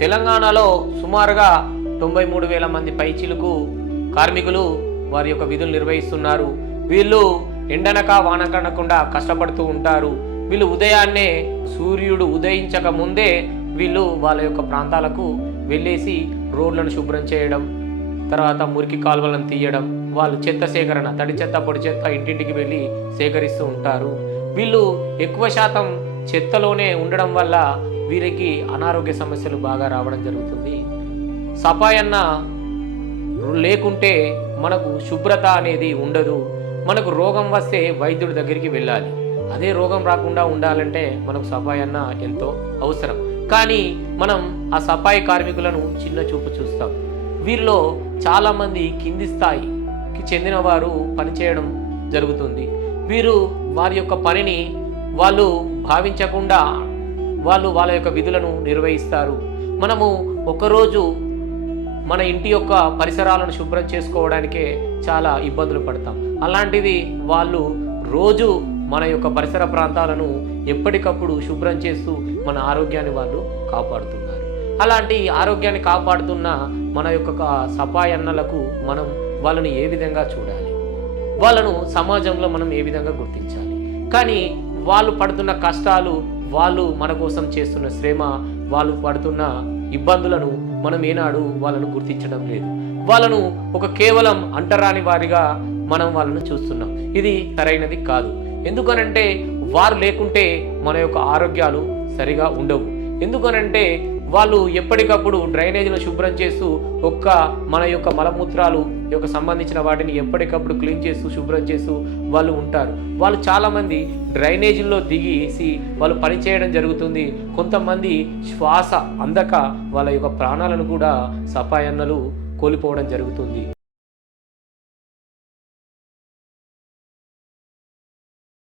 తెలంగాణలో సుమారుగా 93,000 మంది పైచిలుకు కార్మికులు వారి యొక్క విధులు నిర్వహిస్తున్నారు. వీళ్ళు ఎండనక వానకనకుండా కష్టపడుతూ ఉంటారు. వీళ్ళు ఉదయాన్నే సూర్యుడు ఉదయించక ముందే వీళ్ళు వాళ్ళ యొక్క ప్రాంతాలకు వెళ్ళేసి రోడ్లను శుభ్రం చేయడం, తర్వాత మురికి కాలువలను తీయడం, వాళ్ళు చెత్త సేకరణ, తడి చెత్త పొడి చెత్త ఇంటింటికి వెళ్ళి సేకరిస్తూ ఉంటారు. వీళ్ళు ఎక్కువ శాతం చెత్తలోనే ఉండడం వల్ల వీరికి అనారోగ్య సమస్యలు బాగా రావడం జరుగుతుంది. సఫాయన్న లేకుంటే మనకు శుభ్రత అనేది ఉండదు. మనకు రోగం వస్తే వైద్యుడి దగ్గరికి వెళ్ళాలి. అదే రోగం రాకుండా ఉండాలంటే మనకు సఫాయన్న ఎంతో అవసరం. కానీ మనం ఆ సఫాయి కార్మికులను చిన్న చూపు చూస్తాం. వీరిలో చాలామంది కింది స్థాయికి చెందిన వారు పనిచేయడం జరుగుతుంది. వీరు వారి యొక్క పనిని వాళ్ళు భావించకుండా వాళ్ళ యొక్క విధులను నిర్వహిస్తారు. మనము ఒకరోజు మన ఇంటి యొక్క పరిసరాలను శుభ్రం చేసుకోవడానికే చాలా ఇబ్బందులు పడతాం. అలాంటిది వాళ్ళు రోజు మన యొక్క పరిసర ప్రాంతాలను ఎప్పటికప్పుడు శుభ్రం చేస్తూ మన ఆరోగ్యాన్ని వాళ్ళు కాపాడుతున్నారు. అలాంటి ఆరోగ్యాన్ని కాపాడుతున్న మన యొక్క సఫాయన్నలకు మనం వాళ్ళని ఏ విధంగా చూడాలి, వాళ్ళను సమాజంలో మనం ఏ విధంగా గుర్తించాలి? కానీ వాళ్ళు పడుతున్న కష్టాలు, వాళ్ళు మన కోసం చేస్తున్న శ్రమ, వాళ్ళు పడుతున్న ఇబ్బందులను మనం ఏనాడు వాళ్ళను గుర్తించడం లేదు. వాళ్ళను ఒక కేవలం అంటరాని వారిగా మనం వాళ్ళను చూస్తున్నాం. ఇది సరైనది కాదు. ఎందుకనంటే వారు లేకుంటే మన యొక్క ఆరోగ్యాలు సరిగా ఉండవు. ఎందుకనంటే వాళ్ళు ఎప్పటికప్పుడు డ్రైనేజీలను శుభ్రం చేస్తూ మన యొక్క మలమూత్రాలు యొక్క సంబంధించిన వాటిని ఎప్పటికప్పుడు క్లీన్ చేస్తూ శుభ్రం చేస్తూ వాళ్ళు ఉంటారు. వాళ్ళు చాలామంది డ్రైనేజీల్లో దిగేసి వాళ్ళు పని చేయడం జరుగుతుంది. కొంతమంది శ్వాస అందక వాళ్ళ యొక్క ప్రాణాలను కూడా సఫాయన్నలు కోల్పోవడం జరుగుతుంది.